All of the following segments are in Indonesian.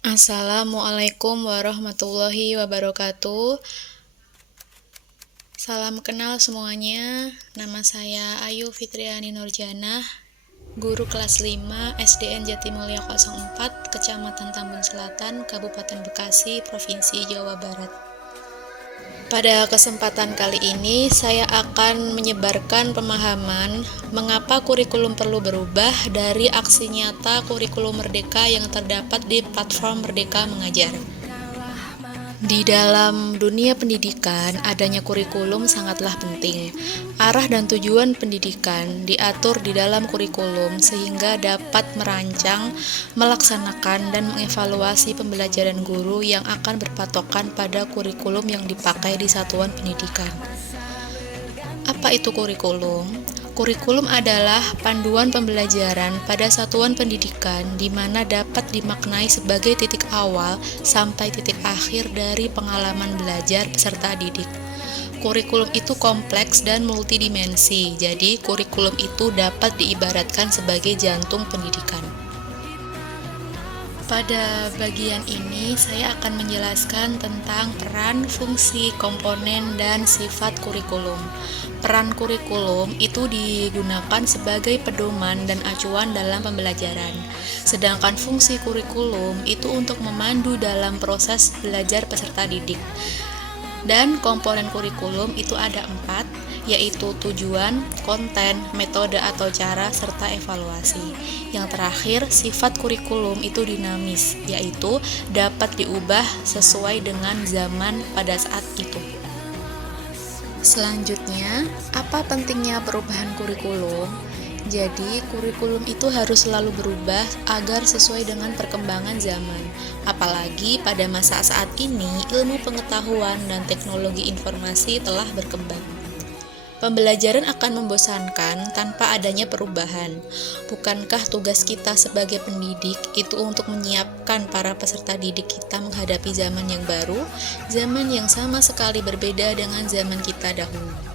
Assalamualaikum warahmatullahi wabarakatuh. Salam kenal semuanya. Nama saya Ayu Fitriani Nurjanah, guru kelas 5 SDN Jatimulya 04, Kecamatan Tambun Selatan, Kabupaten Bekasi, Provinsi Jawa Barat. Pada kesempatan kali ini, saya akan menyebarkan pemahaman mengapa kurikulum perlu berubah dari aksi nyata kurikulum merdeka yang terdapat di platform Merdeka Mengajar. Di dalam dunia pendidikan, adanya kurikulum sangatlah penting. Arah dan tujuan pendidikan diatur di dalam kurikulum sehingga dapat merancang, melaksanakan, dan mengevaluasi pembelajaran guru yang akan berpatokan pada kurikulum yang dipakai di satuan pendidikan. Apa itu kurikulum? Kurikulum adalah panduan pembelajaran pada satuan pendidikan di mana dapat dimaknai sebagai titik awal sampai titik akhir dari pengalaman belajar peserta didik. Kurikulum itu kompleks dan multidimensi, jadi kurikulum itu dapat diibaratkan sebagai jantung pendidikan. Pada bagian ini, saya akan menjelaskan tentang peran, fungsi, komponen, dan sifat kurikulum. Peran kurikulum itu digunakan sebagai pedoman dan acuan dalam pembelajaran. Sedangkan fungsi kurikulum itu untuk memandu dalam proses belajar peserta didik. Dan komponen kurikulum itu ada 4, yaitu tujuan, konten, metode atau cara, serta evaluasi. Yang terakhir, sifat kurikulum itu dinamis, yaitu dapat diubah sesuai dengan zaman pada saat itu. Selanjutnya, apa pentingnya perubahan kurikulum? Jadi, kurikulum itu harus selalu berubah agar sesuai dengan perkembangan zaman. Apalagi pada masa saat ini, ilmu pengetahuan dan teknologi informasi telah berkembang. Pembelajaran akan membosankan tanpa adanya perubahan. Bukankah tugas kita sebagai pendidik itu untuk menyiapkan para peserta didik kita menghadapi zaman yang baru, zaman yang sama sekali berbeda dengan zaman kita dahulu?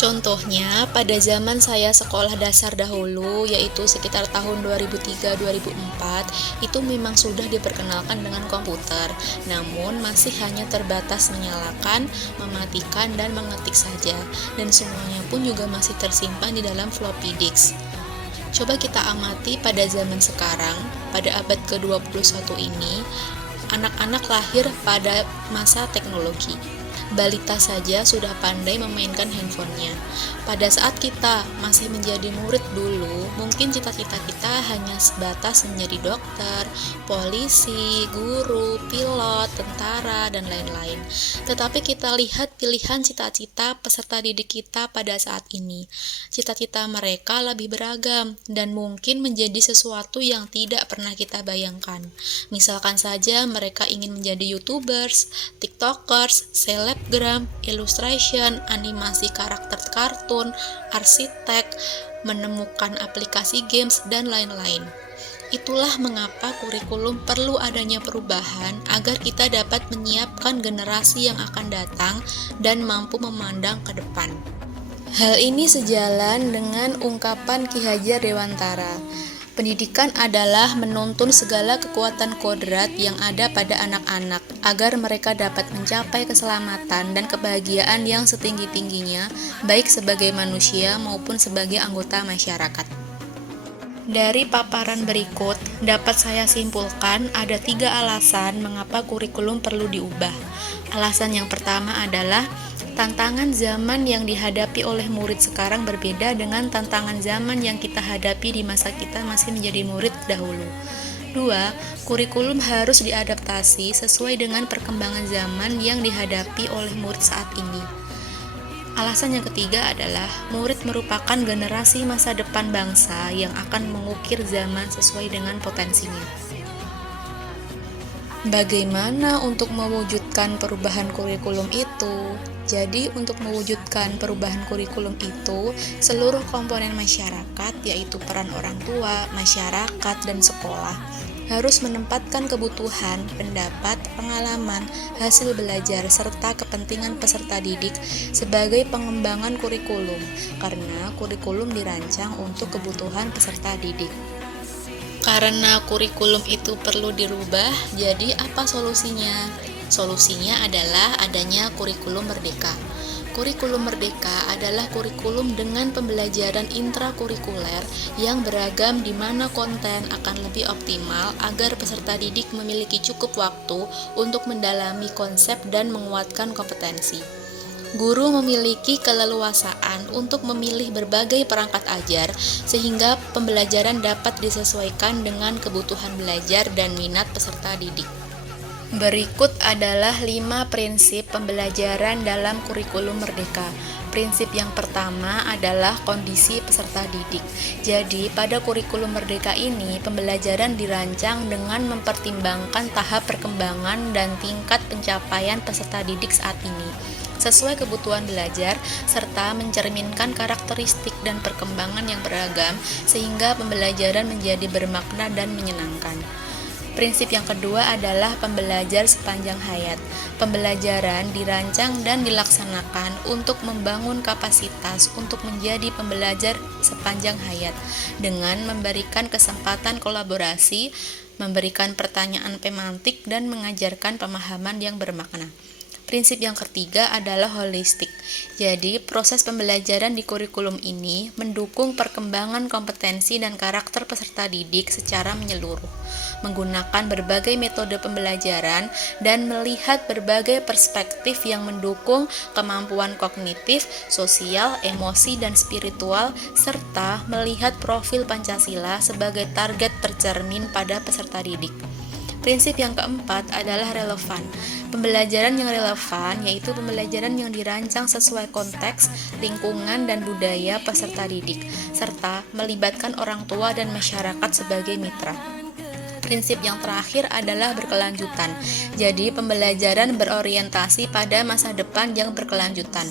Contohnya, pada zaman saya sekolah dasar dahulu, yaitu sekitar tahun 2003-2004, itu memang sudah diperkenalkan dengan komputer, namun masih hanya terbatas menyalakan, mematikan, dan mengetik saja, dan semuanya pun juga masih tersimpan di dalam floppy disk. Coba kita amati pada zaman sekarang, pada abad ke-21 ini, anak-anak lahir pada masa teknologi. Balita saja sudah pandai memainkan handphonenya. Pada saat kita masih menjadi murid dulu, mungkin cita-cita kita hanya sebatas menjadi dokter, polisi, guru, pilot, tentara, dan lain-lain. Tetapi kita lihat pilihan cita-cita peserta didik kita pada saat ini. Cita-cita mereka lebih beragam dan mungkin menjadi sesuatu yang tidak pernah kita bayangkan. Misalkan saja mereka ingin menjadi YouTubers, TikTokers, selebgram, illustration, animasi karakter kartun, arsitek, menemukan aplikasi games, dan lain-lain. Itulah mengapa kurikulum perlu adanya perubahan agar kita dapat menyiapkan generasi yang akan datang dan mampu memandang ke depan. Hal ini sejalan dengan ungkapan Ki Hajar Dewantara. Pendidikan adalah menuntun segala kekuatan kodrat yang ada pada anak-anak agar mereka dapat mencapai keselamatan dan kebahagiaan yang setinggi-tingginya, baik sebagai manusia maupun sebagai anggota masyarakat. Dari paparan berikut, dapat saya simpulkan ada 3 alasan mengapa kurikulum perlu diubah. Alasan yang pertama adalah tantangan zaman yang dihadapi oleh murid sekarang berbeda dengan tantangan zaman yang kita hadapi di masa kita masih menjadi murid dahulu. 2. Kurikulum harus diadaptasi sesuai dengan perkembangan zaman yang dihadapi oleh murid saat ini. Alasan yang ketiga adalah murid merupakan generasi masa depan bangsa yang akan mengukir zaman sesuai dengan potensinya. Bagaimana untuk mewujudkan perubahan kurikulum itu? Jadi, untuk mewujudkan perubahan kurikulum itu, seluruh komponen masyarakat, yaitu peran orang tua, masyarakat, dan sekolah, harus menempatkan kebutuhan, pendapat, pengalaman, hasil belajar, serta kepentingan peserta didik sebagai pengembangan kurikulum, karena kurikulum dirancang untuk kebutuhan peserta didik. Karena kurikulum itu perlu dirubah, jadi apa solusinya? Solusinya adalah adanya kurikulum merdeka. Kurikulum merdeka adalah kurikulum dengan pembelajaran intrakurikuler yang beragam di mana konten akan lebih optimal agar peserta didik memiliki cukup waktu untuk mendalami konsep dan menguatkan kompetensi. Guru memiliki keleluasaan untuk memilih berbagai perangkat ajar sehingga pembelajaran dapat disesuaikan dengan kebutuhan belajar dan minat peserta didik. Berikut adalah 5 prinsip pembelajaran dalam kurikulum merdeka. Prinsip yang pertama adalah kondisi peserta didik. Jadi, pada kurikulum merdeka ini, pembelajaran dirancang dengan mempertimbangkan tahap perkembangan dan tingkat pencapaian peserta didik saat ini, sesuai kebutuhan belajar, serta mencerminkan karakteristik dan perkembangan yang beragam, sehingga pembelajaran menjadi bermakna dan menyenangkan. Prinsip yang kedua adalah pembelajar sepanjang hayat. Pembelajaran dirancang dan dilaksanakan untuk membangun kapasitas untuk menjadi pembelajar sepanjang hayat dengan memberikan kesempatan kolaborasi, memberikan pertanyaan pemantik, dan mengajarkan pemahaman yang bermakna. Prinsip yang ketiga adalah holistik. Jadi, proses pembelajaran di kurikulum ini mendukung perkembangan kompetensi dan karakter peserta didik secara menyeluruh, menggunakan berbagai metode pembelajaran dan melihat berbagai perspektif yang mendukung kemampuan kognitif, sosial, emosi, dan spiritual, serta melihat profil Pancasila sebagai target tercermin pada peserta didik. Prinsip yang keempat adalah relevan. Pembelajaran yang relevan yaitu pembelajaran yang dirancang sesuai konteks, lingkungan, dan budaya peserta didik, serta melibatkan orang tua dan masyarakat sebagai mitra. Prinsip yang terakhir adalah berkelanjutan. Jadi, pembelajaran berorientasi pada masa depan yang berkelanjutan.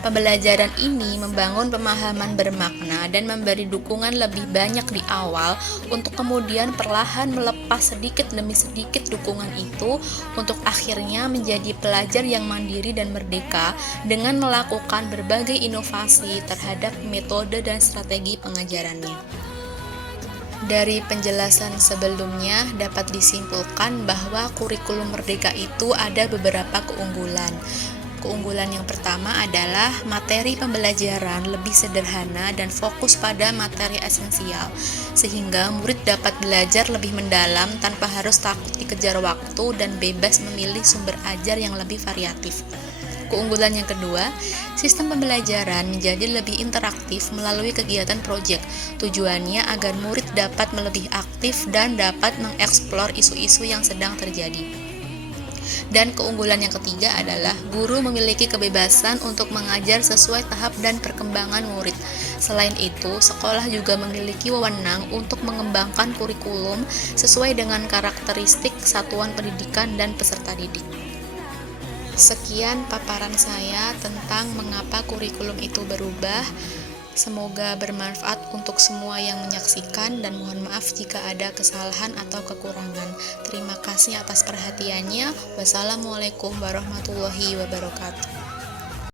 Pembelajaran ini membangun pemahaman bermakna dan memberi dukungan lebih banyak di awal untuk kemudian perlahan melepas sedikit demi sedikit dukungan itu untuk akhirnya menjadi pelajar yang mandiri dan merdeka dengan melakukan berbagai inovasi terhadap metode dan strategi pengajarannya. Dari penjelasan sebelumnya dapat disimpulkan bahwa kurikulum merdeka itu ada beberapa keunggulan. Keunggulan yang pertama adalah materi pembelajaran lebih sederhana dan fokus pada materi esensial, sehingga murid dapat belajar lebih mendalam tanpa harus takut dikejar waktu dan bebas memilih sumber ajar yang lebih variatif. Keunggulan yang kedua, sistem pembelajaran menjadi lebih interaktif melalui kegiatan proyek. Tujuannya agar murid dapat lebih aktif dan dapat mengeksplor isu-isu yang sedang terjadi. Dan keunggulan yang ketiga adalah guru memiliki kebebasan untuk mengajar sesuai tahap dan perkembangan murid. Selain itu, sekolah juga memiliki wewenang untuk mengembangkan kurikulum sesuai dengan karakteristik satuan pendidikan dan peserta didik. Sekian paparan saya tentang mengapa kurikulum itu berubah. Semoga bermanfaat untuk semua yang menyaksikan dan mohon maaf jika ada kesalahan atau kekurangan. Terima kasih atas perhatiannya. Wassalamualaikum warahmatullahi wabarakatuh.